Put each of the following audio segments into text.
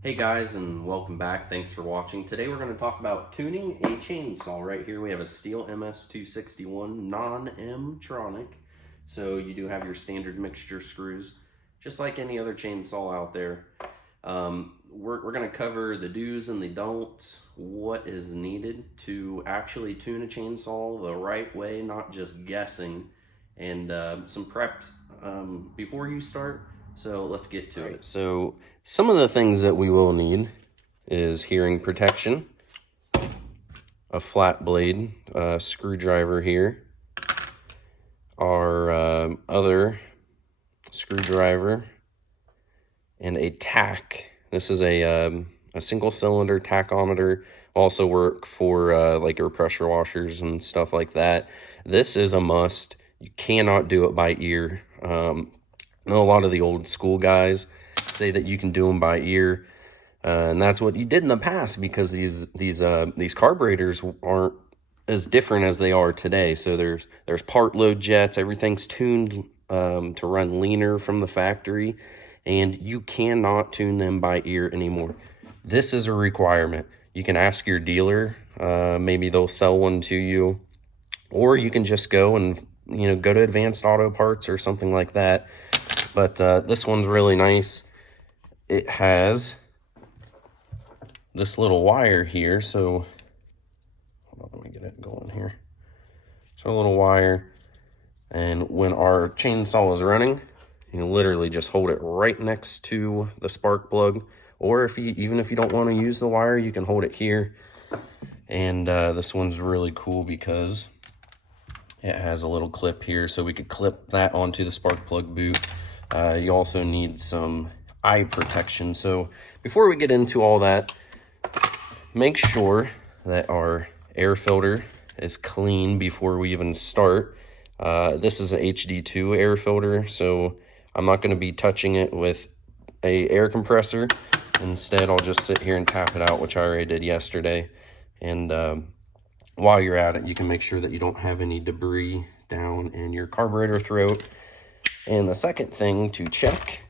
Hey guys, and welcome back. Thanks for watching. Today we're going to talk about tuning a chainsaw. Right here we have a Stihl MS261 non-M-tronic. So you do have your standard mixture screws, just like any other chainsaw out there. We're going to cover the do's and the don'ts, what is needed to actually tune a chainsaw the right way, not just guessing, and some preps before you start. So let's get to it. So some of the things that we will need is hearing protection, a flat blade, screwdriver here, our other screwdriver, and a tack. This is a single cylinder tachometer. Also work for like your pressure washers and stuff like that. This is a must. You cannot do it by ear. I know a lot of the old school guys say that you can do them by ear, and that's what you did in the past because these carburetors aren't as different as they are today. So there's part load jets, everything's tuned to run leaner from the factory, and you cannot tune them by ear anymore. This is a requirement. You can ask your dealer, maybe they'll sell one to you, or you can just go and go to Advanced Auto Parts or something like that. But this one's really nice. It has this little wire here, so hold on, let me get it going here. So a little wire, and when our chainsaw is running, you literally just hold it right next to the spark plug, or even if you don't want to use the wire, you can hold it here. And this one's really cool because it has a little clip here, so we could clip that onto the spark plug boot. You also need some eye protection. So before we get into all that, make sure that our air filter is clean before we even start. This is an HD2 air filter, so I'm not going to be touching it with a air compressor. Instead, I'll just sit here and tap it out, which I already did yesterday. And while you're at it, you can make sure that you don't have any debris down in your carburetor throat. And the second thing to check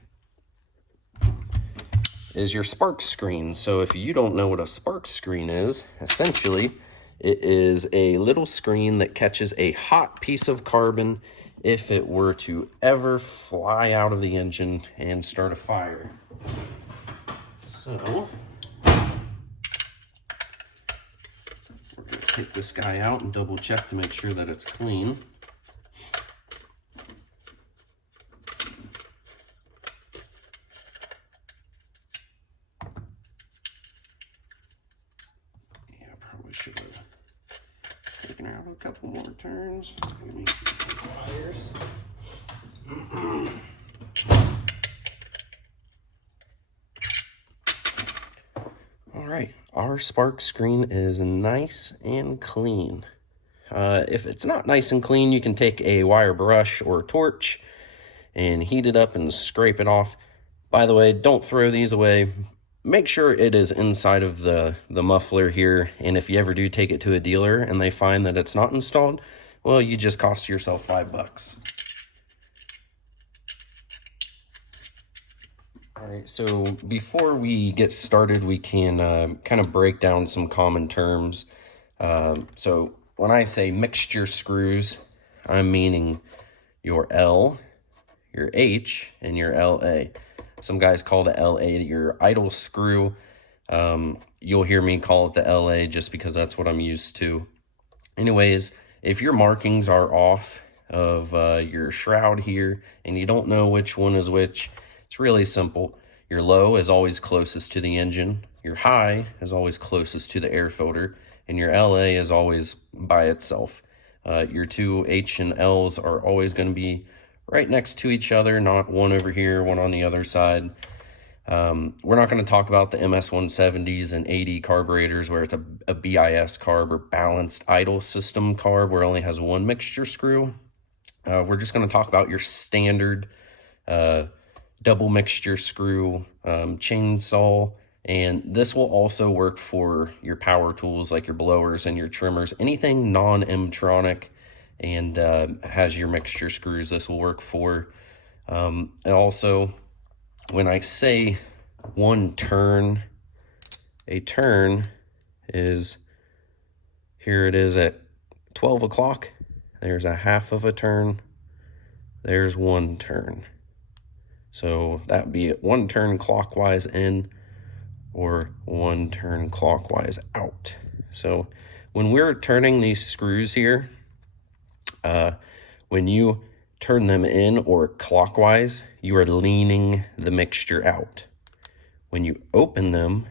is your spark screen. So if you don't know what a spark screen is, essentially it is a little screen that catches a hot piece of carbon if it were to ever fly out of the engine and start a fire. So we're going to take this guy out and double check to make sure that it's clean. Probably should have taken her out a couple more turns. Wires. All right, our spark screen is nice and clean. If it's not nice and clean, you can take a wire brush or a torch and heat it up and scrape it off. By the way, don't throw these away. Make sure it is inside of the muffler here, and if you ever do take it to a dealer and they find that it's not installed, well, you just cost yourself $5. All right, so before we get started, we can kind of break down some common terms. So when I say mixture screws, I'm meaning your L, your H, and your LA. Some guys call the LA your idle screw. You'll hear me call it the LA just because that's what I'm used to. Anyways, if your markings are off of your shroud here and you don't know which one is which, it's really simple. Your low is always closest to the engine, your high is always closest to the air filter, and your LA is always by itself. Your two H and L's are always going to be right next to each other, not one over here, one on the other side. We're not going to talk about the MS-170s and 80 carburetors where it's a BIS carb or balanced idle system carb where it only has one mixture screw. We're just going to talk about your standard double mixture screw chainsaw, and this will also work for your power tools like your blowers and your trimmers, anything non-M-tronic and has your mixture screws, this will work for. And also, when I say 1 turn. A turn is, here it is at 12 o'clock. There's a half of a turn. There's 1 turn. So that would be 1 turn clockwise in or 1 turn clockwise out. So when we're turning these screws here, when you turn them in or clockwise, you are leaning the mixture out. When you open them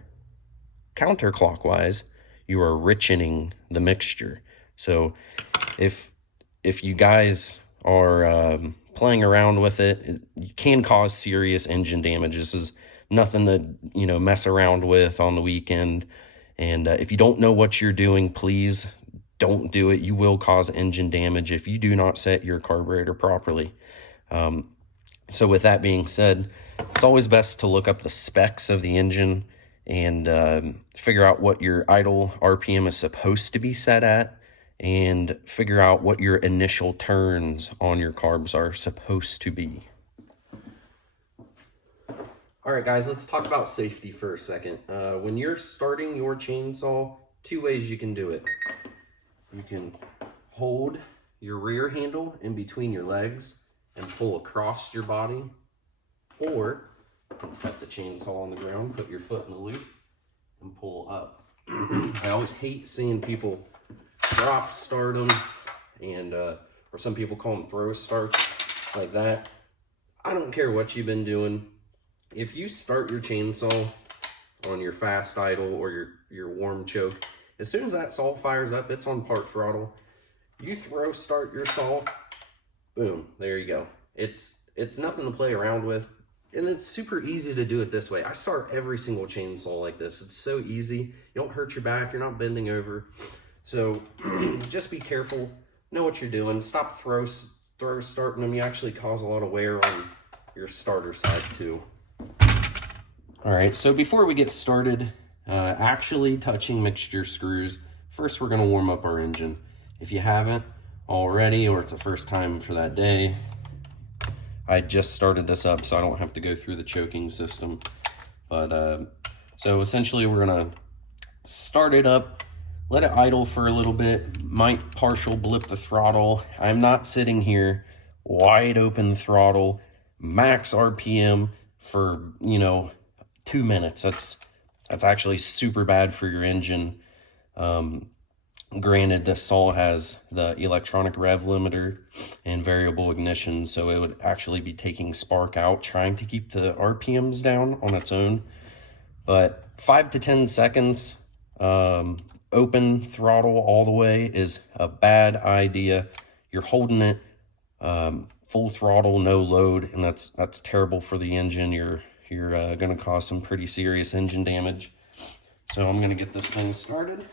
counterclockwise, you are richening the mixture. So if you guys are playing around with it, you can cause serious engine damage. This is nothing to mess around with on the weekend. And if you don't know what you're doing, please don't do it. You will cause engine damage if you do not set your carburetor properly. So with that being said, it's always best to look up the specs of the engine and figure out what your idle RPM is supposed to be set at, and figure out what your initial turns on your carbs are supposed to be. All right, guys, let's talk about safety for a second. When you're starting your chainsaw, 2 ways you can do it. You can hold your rear handle in between your legs and pull across your body, or you can set the chainsaw on the ground, put your foot in the loop, and pull up. I always hate seeing people drop start them, and or some people call them throw starts like that. I don't care what you've been doing. If you start your chainsaw on your fast idle or your warm choke, as soon as that saw fires up, it's on part throttle. You throw start your saw, boom, there you go. It's nothing to play around with, and it's super easy to do it this way. I start every single chainsaw like this. It's so easy. You don't hurt your back. You're not bending over. So just be careful. Know what you're doing. Stop throw starting them. You actually cause a lot of wear on your starter side too. All right, so before we get started actually touching mixture screws, first we're going to warm up our engine. If you haven't already, or it's the first time for that day, I just started this up so I don't have to go through the choking system. But so essentially we're going to start it up, let it idle for a little bit, might partial blip the throttle. I'm not sitting here wide open throttle, max RPM for 2 minutes. That's actually super bad for your engine. Granted, this saw has the electronic rev limiter and variable ignition, so it would actually be taking spark out, trying to keep the RPMs down on its own. But 5 to 10 seconds open throttle all the way is a bad idea. You're holding it full throttle, no load, and that's terrible for the engine. You're going to cause some pretty serious engine damage. So I'm going to get this thing started.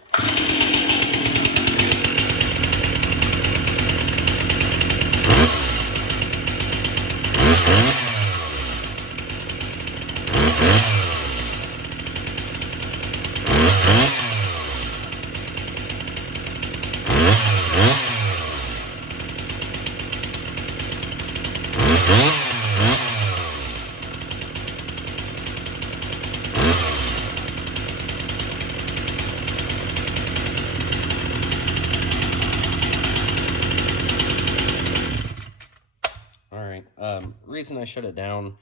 Reason I shut it down,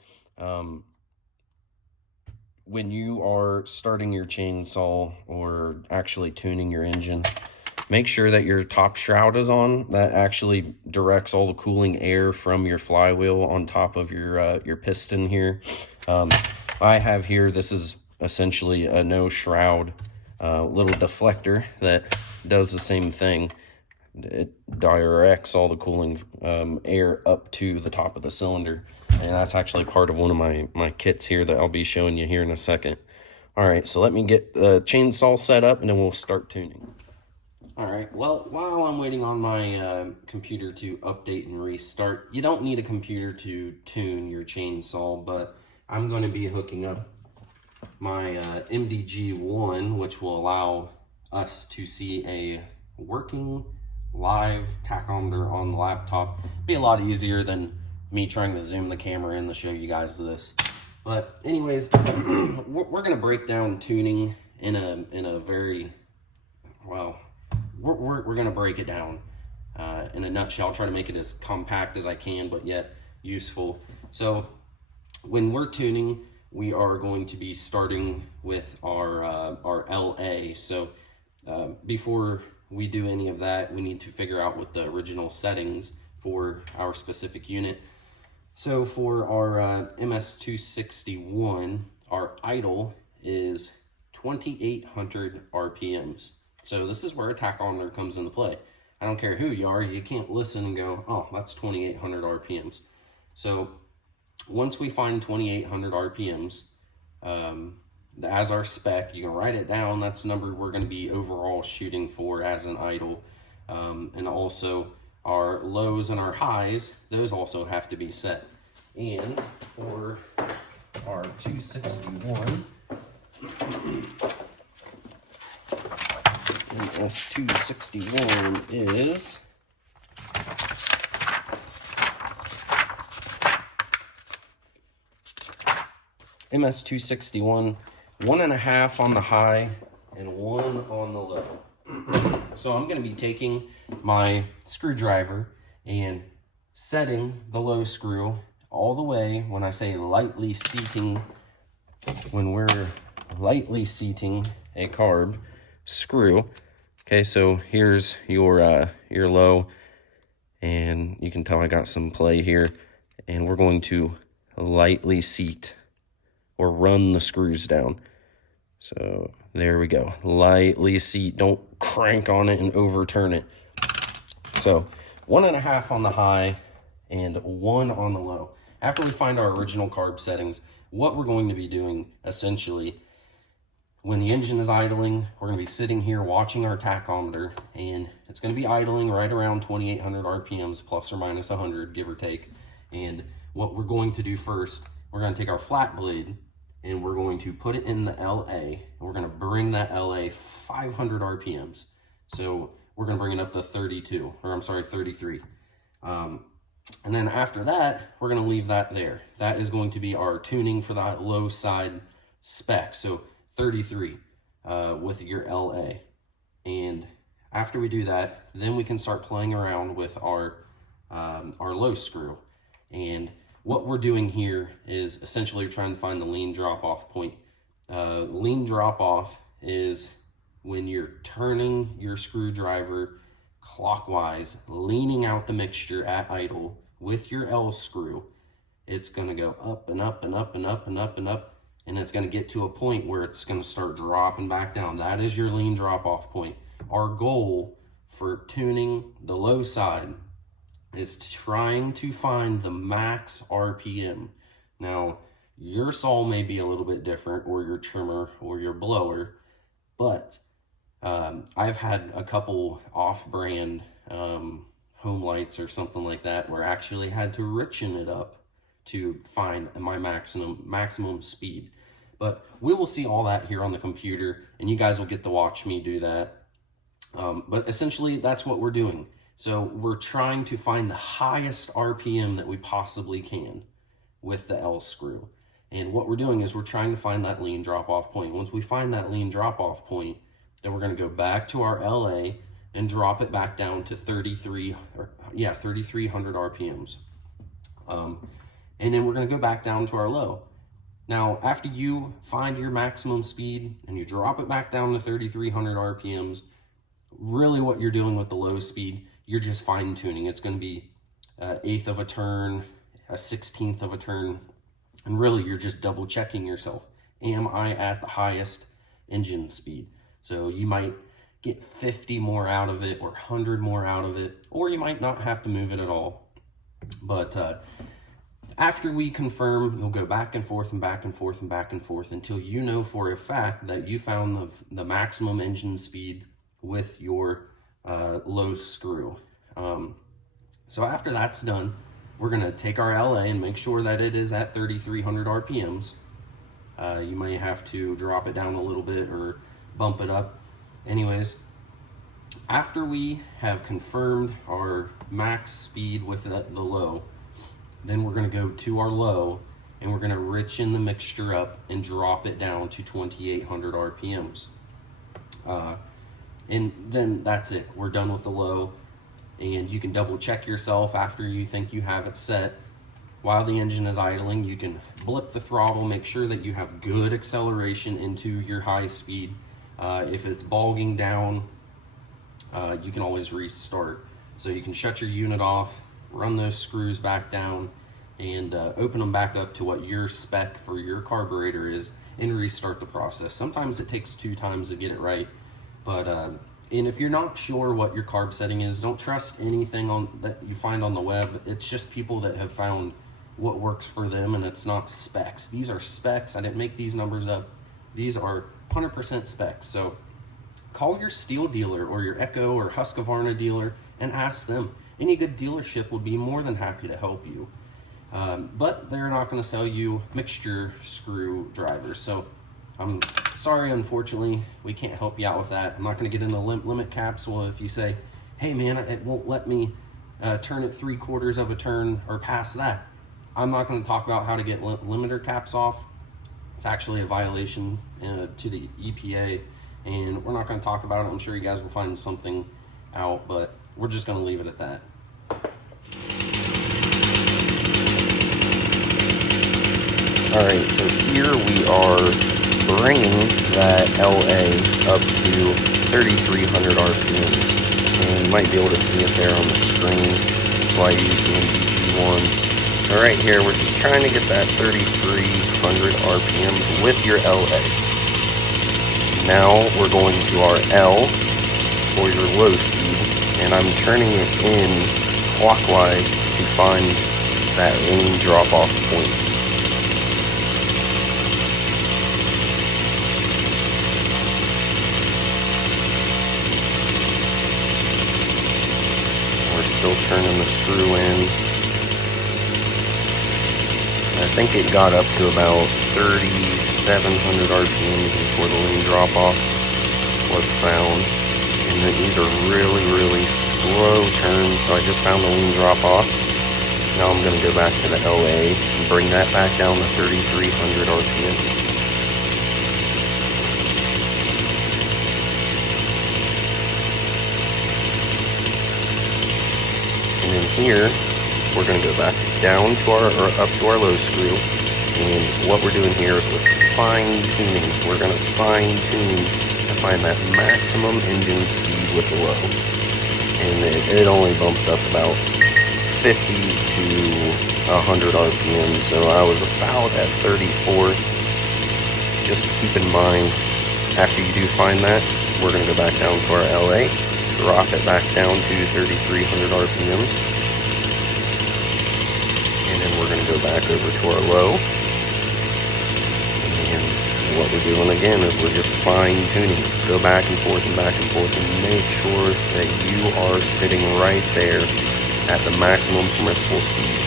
when you are starting your chainsaw or actually tuning your engine, make sure that your top shroud is on. That actually directs all the cooling air from your flywheel on top of your piston here. I have here, this is essentially a no shroud little deflector that does the same thing. It directs all the cooling air up to the top of the cylinder, and that's actually part of one of my kits here that I'll be showing you here in a second. All right, so let me get the chainsaw set up and then we'll start tuning. All right, well, while I'm waiting on my computer to update and restart, you don't need a computer to tune your chainsaw, but I'm going to be hooking up my MDG1, which will allow us to see a working live tachometer on the laptop. Be a lot easier than me trying to zoom the camera in to show you guys this. But anyways, we're gonna break down tuning in a very, well, we're gonna break it down in a nutshell. I'll try to make it as compact as I can, but yet useful. So when we're tuning, we are going to be starting with our LA. So before we do any of that, we need to figure out what the original settings for our specific unit. So for our MS261, our idle is 2,800 RPMs. So this is where a tachometer comes into play. I don't care who you are, you can't listen and go, oh, that's 2,800 RPMs. So once we find 2,800 RPMs as our spec, you can write it down. That's the number we're going to be overall shooting for as an idle. And also our lows and our highs, those also have to be set. And for our 261, MS261 is MS261, 1.5 on the high and 1 on the low. So I'm going to be taking my screwdriver and setting the low screw all the way. When I say lightly seating, when we're lightly seating a carb screw, okay, so here's your low, and you can tell I got some play here, and we're going to lightly seat or run the screws down. So there we go, lightly seat, don't crank on it and overturn it. So 1.5 on the high and 1 on the low. After we find our original carb settings, what we're going to be doing essentially, when the engine is idling, we're going to be sitting here watching our tachometer, and it's going to be idling right around 2,800 RPMs, plus or minus 100, give or take. And what we're going to do first, we're going to take our flat blade and we're going to put it in the LA, and we're going to bring that LA 500 RPMs. So we're going to bring it up to 33. And then after that, we're going to leave that there. That is going to be our tuning for that low side spec. So 33 with your LA. And after we do that, then we can start playing around with our low screw. And what we're doing here is essentially trying to find the lean drop-off point. Lean drop-off is when you're turning your screwdriver clockwise, leaning out the mixture at idle with your L screw. It's going to go up and up and up and up and up and up, and it's going to get to a point where it's going to start dropping back down. That is your lean drop-off point. Our goal for tuning the low side is trying to find the max RPM. Now, your saw may be a little bit different, or your trimmer or your blower, but I've had a couple off-brand home lights or something like that where I actually had to richen it up to find my maximum speed. But we will see all that here on the computer, and you guys will get to watch me do that. But essentially, that's what we're doing. So we're trying to find the highest RPM that we possibly can with the L screw. And what we're doing is we're trying to find that lean drop-off point. Once we find that lean drop-off point, then we're going to go back to our LA and drop it back down to 3,300 RPMs. And then we're going to go back down to our low. Now, after you find your maximum speed and you drop it back down to 3,300 RPMs, really what you're doing with the low speed, you're just fine tuning. It's going to be an 1/8 of a turn, a 1/16 of a turn, and really you're just double checking yourself. Am I at the highest engine speed? So you might get 50 more out of it or 100 more out of it, or you might not have to move it at all. But after we confirm, you'll go back and forth and back and forth and back and forth until you know for a fact that you found the maximum engine speed with your low screw. So after that's done, we're going to take our LA and make sure that it is at 3,300 RPMs. You may have to drop it down a little bit or bump it up. Anyways, after we have confirmed our max speed with the low, then we're going to go to our low and we're going to richen the mixture up and drop it down to 2,800 RPMs. And then that's it. We're done with the low, and you can double check yourself after you think you have it set. While the engine is idling, you can blip the throttle, make sure that you have good acceleration into your high speed. If it's bogging down, you can always restart. So you can shut your unit off, run those screws back down, and open them back up to what your spec for your carburetor is, and restart the process. Sometimes it takes 2 times to get it right, but and if you're not sure what your carb setting is, don't trust anything that you find on the web. It's just people that have found what works for them, and it's not specs. These are specs. I didn't make these numbers up. These are 100% specs. So call your Stihl dealer or your Echo or Husqvarna dealer and ask them. Any good dealership would be more than happy to help you. But they're not going to sell you mixture screw drivers. So I'm sorry, unfortunately, we can't help you out with that. I'm not going to get into limit caps. Well, if you say, hey man, it won't let me turn it 3/4 of a turn or past that, I'm not going to talk about how to get limiter caps off. It's actually a violation to the EPA, and we're not going to talk about it. I'm sure you guys will find something out, but we're just going to leave it at that. All right, so here we are bringing that LA up to 3,300 RPMs, and you might be able to see it there on the screen. That's why I used the MDG1. So right here, we're just trying to get that 3,300 RPMs with your LA. Now we're going to our L for your low speed, and I'm turning it in clockwise to find that lean drop-off point. We're still turning the screw in. I think it got up to about 3,700 RPMs before the lean drop-off was found. And these are really, really slow turns, so I just found the lean drop-off. Now I'm going to go back to the LA and bring that back down to 3,300 RPMs. And then here, we're going to go back down to up to our low screw, and what we're doing here is we're fine tuning. We're going to fine tune to find that maximum engine speed with the low, and it only bumped up about 50 to 100 RPM, so I was about at 34. Just keep in mind, after you do find that, we're going to go back down to our LA, drop it back down to 3,300 RPMs. And then we're going to go back over to our low. And what we're doing again is we're just fine tuning. Go back and forth and back and forth and make sure that you are sitting right there at the maximum permissible speed.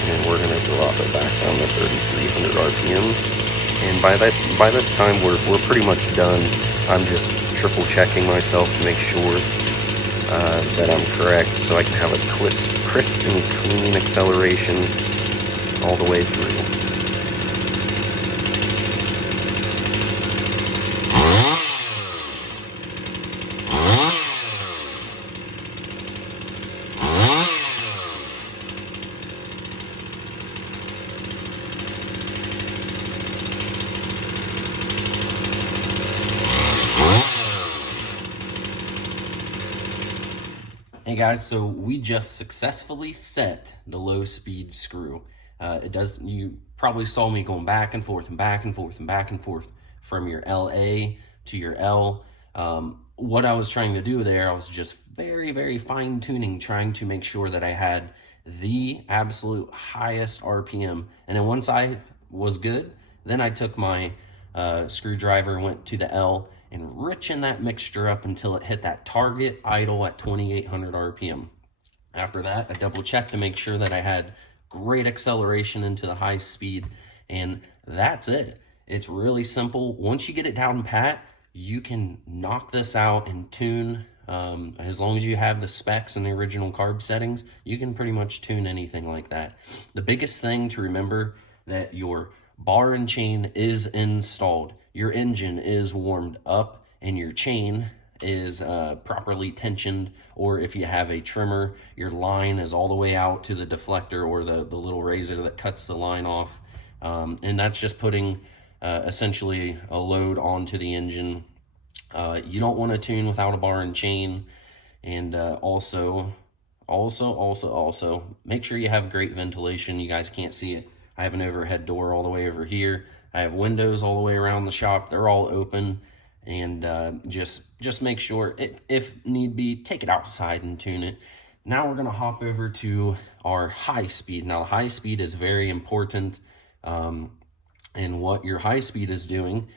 And then we're going to drop it back down to 3,300 RPMs. And by this time we're pretty much done. I'm just triple checking myself to make sure that I'm correct, so I can have a crisp and clean acceleration all the way through. Hey guys, so we just successfully set the low speed screw. You probably saw me going back and forth and back and forth and back and forth from your LA to your L. What I was trying to do there, I was just very, very fine tuning, trying to make sure that I had the absolute highest RPM. And then once I was good, then I took my screwdriver, went to the L, and richen that mixture up until it hit that target idle at 2,800 RPM. After that, I double checked to make sure that I had great acceleration into the high speed, and that's it. It's really simple. Once you get it down pat, you can knock this out and tune As long as you have the specs and the original carb settings, you can pretty much tune anything like that. The biggest thing to remember that your bar and chain is installed, your engine is warmed up, and your chain is properly tensioned, or if you have a trimmer, your line is all the way out to the deflector or the little razor that cuts the line off. And that's just putting essentially a load onto the engine. You don't want to tune without a bar and chain. And also, make sure you have great ventilation. You guys can't see it. I have an overhead door all the way over here. I have windows all the way around the shop. They're all open. And just make sure, if need be, take it outside and tune it. Now we're going to hop over to our high speed. Now, the high speed is very important. And what your high speed is doing,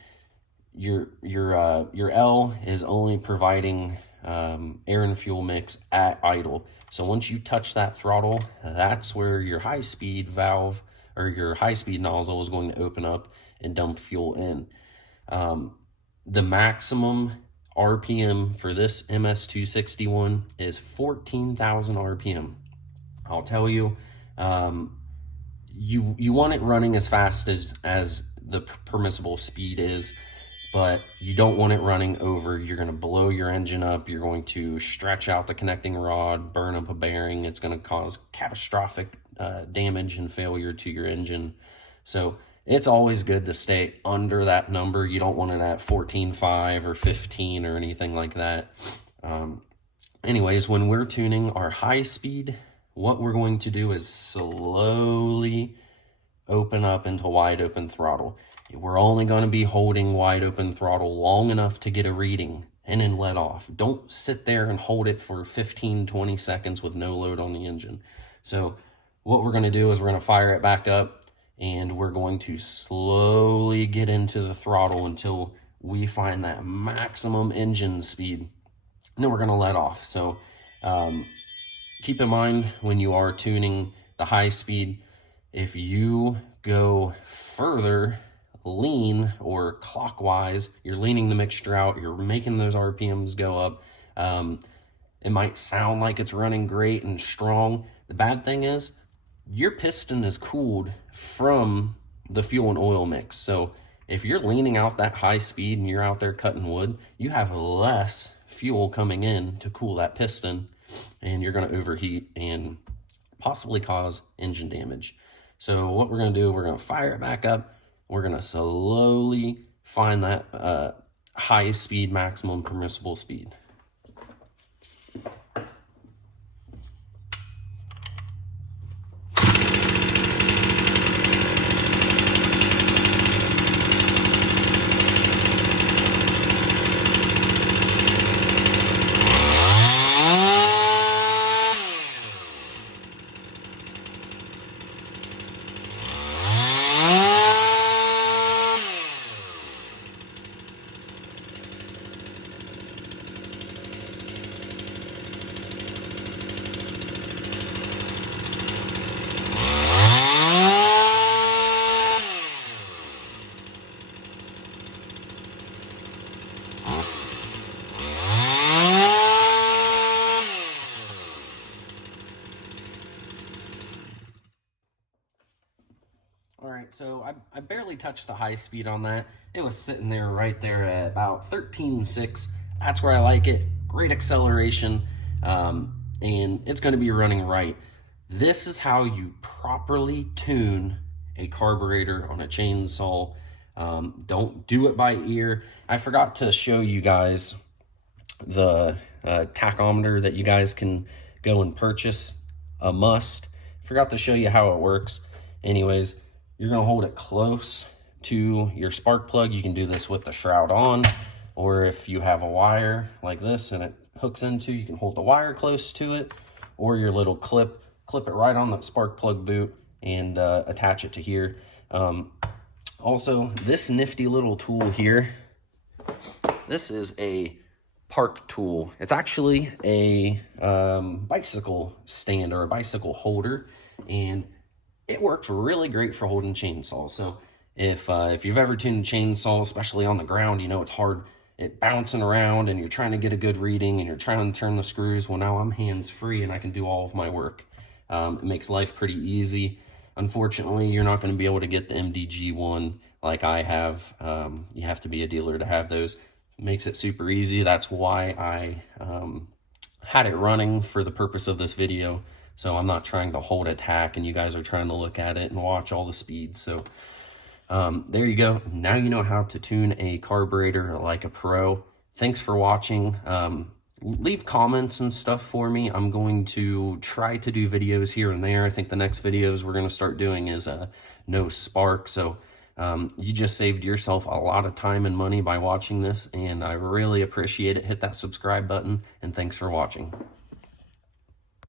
your L is only providing air and fuel mix at idle. So once you touch that throttle, that's where your high speed valve or your high speed nozzle is going to open up and dump fuel in. The maximum RPM for this MS261 is 14,000 RPM. I'll tell you, you want it running as fast as the permissible speed is, but you don't want it running over. You're going to blow your engine up. You're going to stretch out the connecting rod, burn up a bearing. It's going to cause catastrophic damage and failure to your engine. So it's always good to stay under that number. You don't want it at 14.5 or 15 or anything like that. Anyways, when we're tuning our high speed, what we're going to do is slowly open up into wide open throttle. We're only going to be holding wide open throttle long enough to get a reading and then let off. Don't sit there and hold it for 15-20 seconds with no load on the engine. So what we're going to do is we're going to fire it back up, and we're going to slowly get into the throttle until we find that maximum engine speed. And then we're going to let off. So keep in mind when you are tuning the high speed, if you go further lean or clockwise, you're leaning the mixture out, you're making those RPMs go up. It might sound like it's running great and strong. The bad thing is your piston is cooled from the fuel and oil mix. So if you're leaning out that high speed and you're out there cutting wood, you have less fuel coming in to cool that piston, and you're going to overheat and possibly cause engine damage. So what we're going to do, we're going to fire it back up. We're going to slowly find that high speed, maximum permissible speed. All right, so I barely touched the high speed on that. It was sitting there right there at about 13.6. That's where I like it. Great acceleration, and it's going to be running right. This is how you properly tune a carburetor on a chainsaw. Don't do it by ear. I forgot to show you guys the tachometer that you guys can go and purchase. A must. Forgot to show you how it works. Anyways, you're going to hold it close to your spark plug. You can do this with the shroud on, or if you have a wire like this and it hooks into, you can hold the wire close to it, or your little clip it right on the spark plug boot and attach it to here. Also, this nifty little tool here, this is a park tool. It's actually a bicycle stand or a bicycle holder, and it works really great for holding chainsaws. So if you've ever tuned a chainsaw, especially on the ground, you know it's hard it bouncing around and you're trying to get a good reading and you're trying to turn the screws. Well, now I'm hands-free and I can do all of my work. It makes life pretty easy. Unfortunately, you're not going to be able to get the MDG one like I have. You have to be a dealer to have those. It makes it super easy. That's why I had it running for the purpose of this video. So I'm not trying to hold it tack and you guys are trying to look at it and watch all the speeds. So there you go. Now you know how to tune a carburetor like a pro. Thanks for watching. Leave comments and stuff for me. I'm going to try to do videos here and there. I think the next videos we're going to start doing is no spark. So you just saved yourself a lot of time and money by watching this, and I really appreciate it. Hit that subscribe button, and thanks for watching.